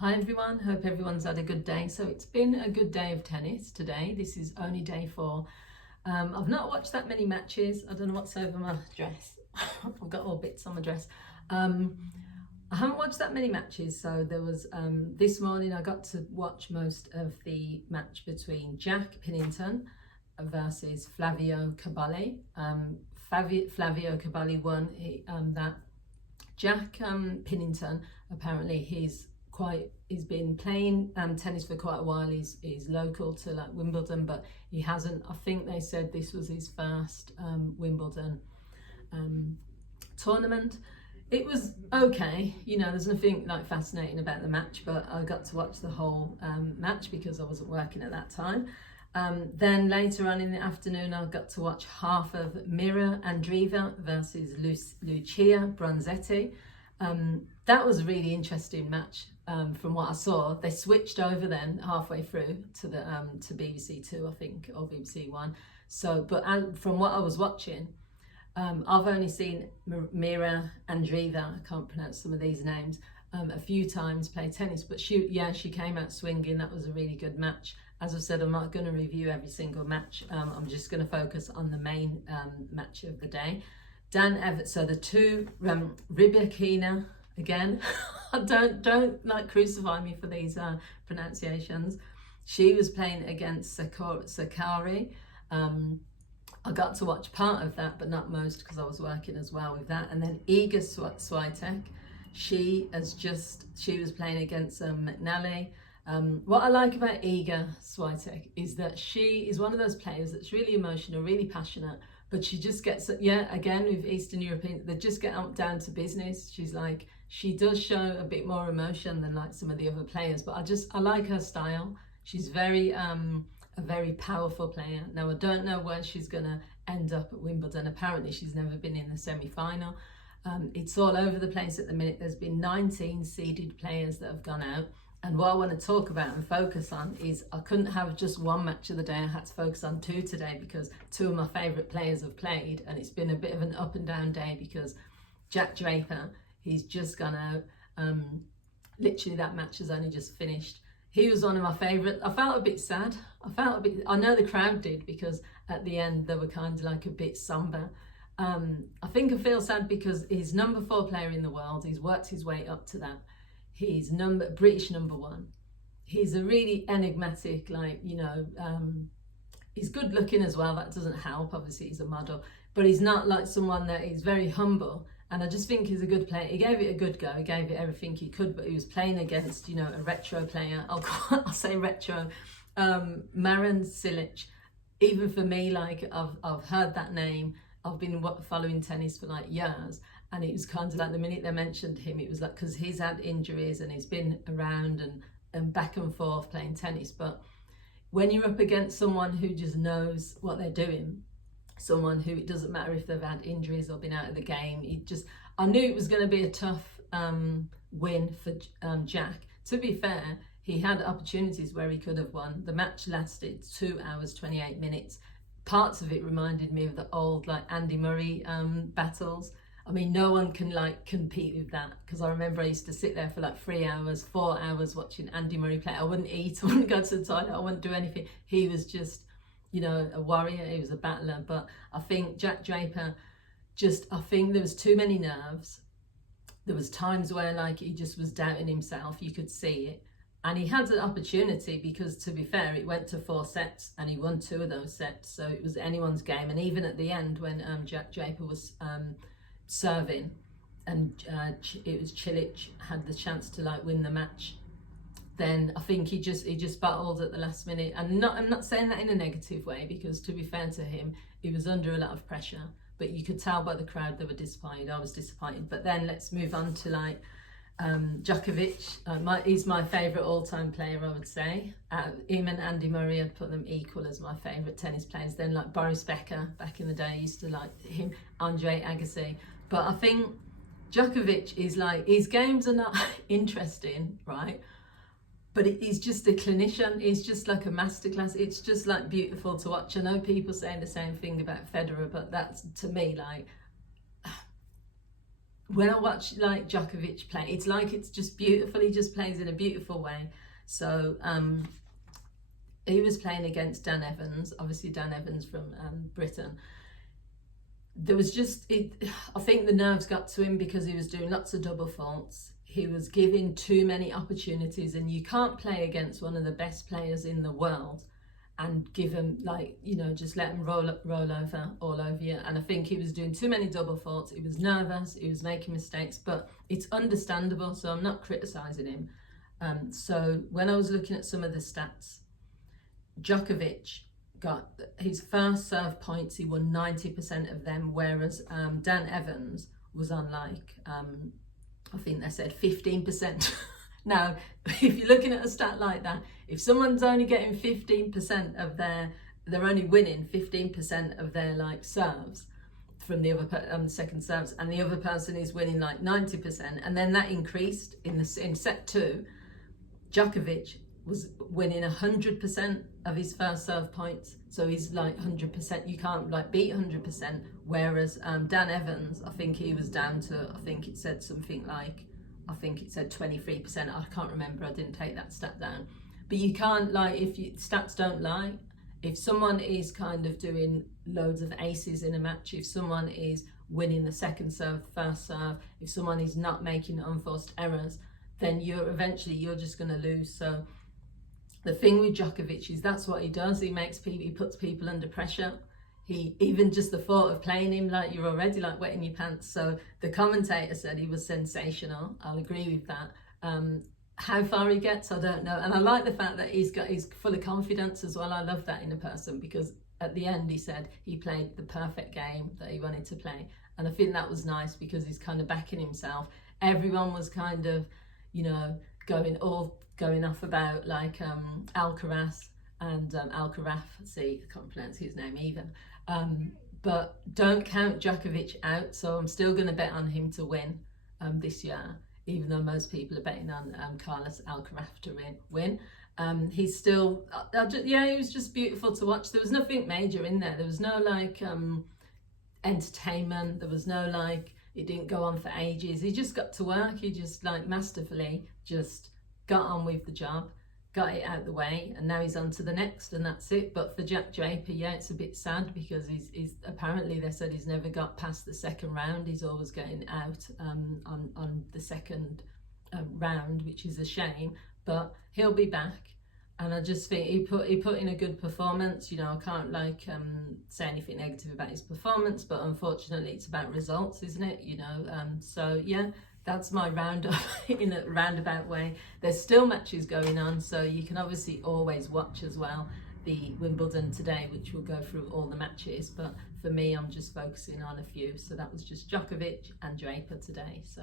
Hi everyone, hope everyone's had a good day. So it's been a good day of tennis today. This is only day 4. I've not watched that many matches. I don't know what's over my dress. I've got all bits on my dress. I haven't watched that many matches. So there was, this morning I got to watch most of the match between Jack Pennington versus Flavio Cavalli. Flavio Cavalli won that. Jack Pennington, apparently he's been playing tennis for quite a while. He's local to like Wimbledon, but he hasn't, I think they said this was his first Wimbledon tournament. It was okay, you know, there's nothing like fascinating about the match, but I got to watch the whole match because I wasn't working at that time. Then later on in the afternoon, I got to watch half of Mira Andreeva versus Lucia Bronzetti. That was a really interesting match. From what I saw, they switched over then halfway through to the to BBC Two, I think, or BBC One. So, but from what I was watching, I've only seen Mira Andreeva, I can't pronounce some of these names, a few times play tennis, but she came out swinging. That was a really good match. As I said, I'm not going to review every single match. I'm just going to focus on the main match of the day. So the two, Rybakina, again, don't like crucify me for these pronunciations. She was playing against Sakari. I got to watch part of that, but not most because I was working as well with that. And then Iga Swiatek, she was playing against McNally. What I like about Iga Swiatek is that she is one of those players that's really emotional, really passionate, but she just gets, again with Eastern European, they just get up down to business. She does show a bit more emotion than like some of the other players, but I like her style. She's a very powerful player. Now I don't know where she's gonna end up at Wimbledon. Apparently she's never been in the semi-final. It's all over the place at the minute. There's been 19 seeded players that have gone out. And what I want to talk about and focus on is I couldn't have just one match of the day. I had to focus on 2 today because 2 of my favourite players have played, and it's been a bit of an up and down day because Jack Draper, he's just gone out. Literally that match has only just finished. He was one of my favourite. I felt a bit sad. I know the crowd did because at the end they were kind of like a bit somber. I think I feel sad because he's number 4 player in the world. He's worked his way up to that. He's British number 1. He's a really enigmatic, he's good looking as well. That doesn't help. Obviously, he's a model, but he's not like someone that is very humble. And I just think he's a good player. He gave it a good go. He gave it everything he could, but he was playing against, a retro player. I'll say retro. Marin Cilic. Even for me, like I've heard that name. I've been following tennis for like years. And it was kind of like the minute they mentioned him, it was like, because he's had injuries and he's been around and back and forth playing tennis. But when you're up against someone who just knows what they're doing, someone who it doesn't matter if they've had injuries or been out of the game, I knew it was going to be a tough win for Jack. To be fair, he had opportunities where he could have won. The match lasted 2 hours, 28 minutes. Parts of it reminded me of the old like Andy Murray battles. I mean, no one can like compete with that because I remember I used to sit there for like 3 hours, 4 hours watching Andy Murray play. I wouldn't eat, I wouldn't go to the toilet, I wouldn't do anything. He was just, a warrior, he was a battler. But I think Jack Draper, I think there was too many nerves. There was times where like he just was doubting himself, you could see it. And he had an opportunity because, to be fair, it went to 4 sets and he won 2 of those sets. So it was anyone's game. And even at the end when Jack Draper was serving and it was Cilic had the chance to like win the match, then I think he just battled at the last minute. And I'm not saying that in a negative way because, to be fair to him, he was under a lot of pressure, but you could tell by the crowd they were disappointed. I was disappointed. But then let's move on to like Djokovic. He's my favourite all-time player, I would say. Him and Andy Murray, I'd put them equal as my favourite tennis players. Then like Boris Becker, back in the day, I used to like him, Andre Agassi. But I think Djokovic is like, his games are not interesting, right? But he's just a clinician. He's just like a masterclass. It's just like beautiful to watch. I know people saying the same thing about Federer, but that's, to me, like, when I watch like Djokovic play, it's like it's just beautiful. He just plays in a beautiful way. So he was playing against Dan Evans, obviously Dan Evans from Britain. There was just, I think the nerves got to him because he was doing lots of double faults. He was giving too many opportunities, and you can't play against one of the best players in the world and give him, like, you know, just let him roll over all over you. And I think he was doing too many double faults. He was nervous, he was making mistakes, but it's understandable, so I'm not criticising him. So when I was looking at some of the stats, Djokovic got his first serve points, he won 90% of them, whereas Dan Evans was on like, I think they said 15%. Now, if you're looking at a stat like that, if someone's only getting 15% of they're only winning 15% of their like serves from the other second serves, and the other person is winning like 90%, and then that increased in set two, Djokovic was winning 100% of his first serve points, so he's like 100%. You can't like beat 100%. Whereas Dan Evans, I think he was down to, I think it said something like, I think it said 23%. I can't remember. I didn't take that stat down. But you can't, like, if you, stats don't lie. If someone is kind of doing loads of aces in a match, if someone is winning the second serve, first serve, if someone is not making unforced errors, then you're just going to lose. So the thing with Djokovic is that's what he does. He puts people under pressure. He, even just the thought of playing him, like, you're already like wetting your pants. So the commentator said he was sensational. I'll agree with that. How far he gets, I don't know. And I like the fact that he's full of confidence as well. I love that in a person, because at the end he said he played the perfect game that he wanted to play. And I think that was nice because he's kind of backing himself. Everyone was kind of, you know, going off about like Alcaraz and Alcaraz. See, I can't pronounce his name either. But don't count Djokovic out. So I'm still going to bet on him to win this year, even though most people are betting on Carlos Alcaraz to win. He's still, he was just beautiful to watch. There was nothing major in there. There was no like entertainment. There was no like, it didn't go on for ages. He just got to work. He just like masterfully just got on with the job, got it out the way, and now he's on to the next, and that's it. But for Jack Draper, yeah, it's a bit sad because he's apparently, they said he's never got past the second round. He's always getting out on the second round, which is a shame, but he'll be back. And I just think he put in a good performance. You know, I can't like say anything negative about his performance, but unfortunately it's about results, isn't it? You know, so yeah, that's my roundup in a roundabout way. There's still matches going on, so you can obviously always watch as well the Wimbledon today, which will go through all the matches. But for me, I'm just focusing on a few. So that was just Djokovic and Draper today. So